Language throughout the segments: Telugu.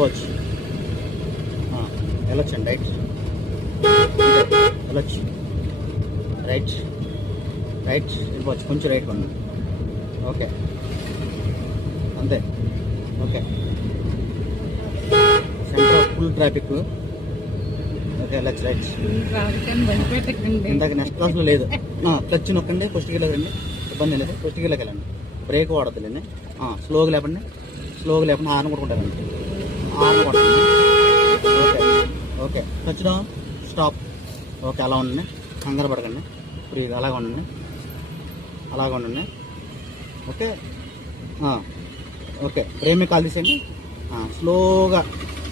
వెళ్ళిపోవచ్చు ఆ, వెళ్ళొచ్చండి రైట్ వెళ్ళొచ్చు రైట్ రైట్ వెళ్ళిపోవచ్చు కొంచెం రైట్ కొన్నాను ఓకే అంతే. Okay centre full traffic okay వెళ్ళొచ్చు రైట్ అని భయపెట్టకండి ఇందాక నెక్స్ట్ క్లాస్లో లేదు. క్లచ్ నొక్కండి ఫస్ట్ రండి ఇబ్బంది లేదు. ఫస్ట్ గేర్లోకి వెళ్ళండి బ్రేక్ వాడద్దులేండి. స్లోగా లేపండి. స్లోగా లేపండి. Horn కొట్టుకుంటారండి okay okay. Clutch down stop okay అలా ఉండండి. కంగారు పడకండి. ఇది అలాగ ఉండండి. అలాగ ఉండండి. ఓకే? ఓకే. బ్రేక్ కాల్ తీసేయండి. స్లోగా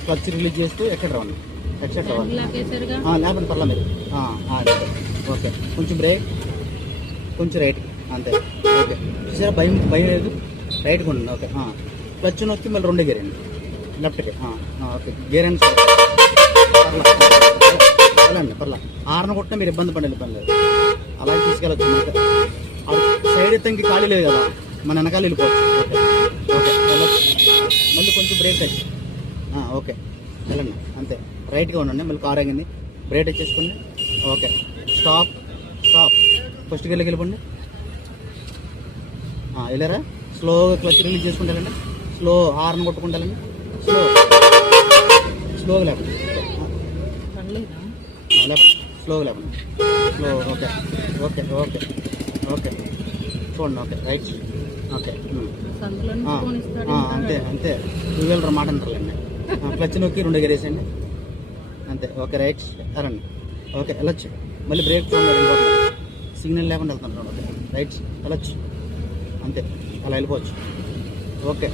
క్లచ్ రిలీజ్ చేస్తూ ఎక్కడ రావండి ఎక్కడ రావాలి? లేకపోతే పర్లా మీరు. ఓకే. కొంచెం బ్రేక్ కొంచెం రైట్ అంతే. ఓకే. చూసారా? భయం భయం లేదు. రైట్గా ఉండండి. ఓకే. క్లచ్ నొక్కి మళ్ళీ రెండే గేర్ అండి లెఫ్ట్కి ఓకే. గేర్ అండి పర్లేదు పర్లా ఆరన కొట్టినా మీరు ఇబ్బంది పడండి ఇబ్బంది లేదు అలాగే తీసుకెళ్ళచ్చు మనకి. సైడ్ ఎత్తంకి ఖాళీ లేదు కదా. మన వెనకాల వెళ్ళిపోవచ్చు. ఓకే. ఓకే మళ్ళీ కొంచెం బ్రేక్ టచ్ ఓకే. వెళ్ళండి. అంతే. రైట్గా ఉండండి. మళ్ళీ కార్ ఆగింది. బ్రేక్ టచ్ చేసుకోండి ఓకే. స్టాప్. స్టాప్. ఫస్ట్ గేర్లోకి వెళ్ళిపోండి. వెళ్ళారా? స్లోగా క్లచ్ రిలీజ్ చేసుకుంటారండి స్లో హార్న్ కొట్టుకుంటారండి స్లో స్లోగా లేపండి లేపండి స్లోగా లేపండి slow okay okay okay okay చూడండి ఓకే రైట్ ఓకే అంతే అంతే. టూ వీలర్ మాట అంటారులేండి. ఆ, క్లచ్ నొక్కి రెండు గెరేసండి అంతే ఓకే రైట్ రండి ఓకే వెళ్ళొచ్చు. మళ్ళీ బ్రేక్ సిగ్నల్ లేకుండా వెళ్తాను చూడండి ఓకే రైట్ వెళ్ళొచ్చు. అంతే అలా వెళ్ళిపోవచ్చు. ఓకే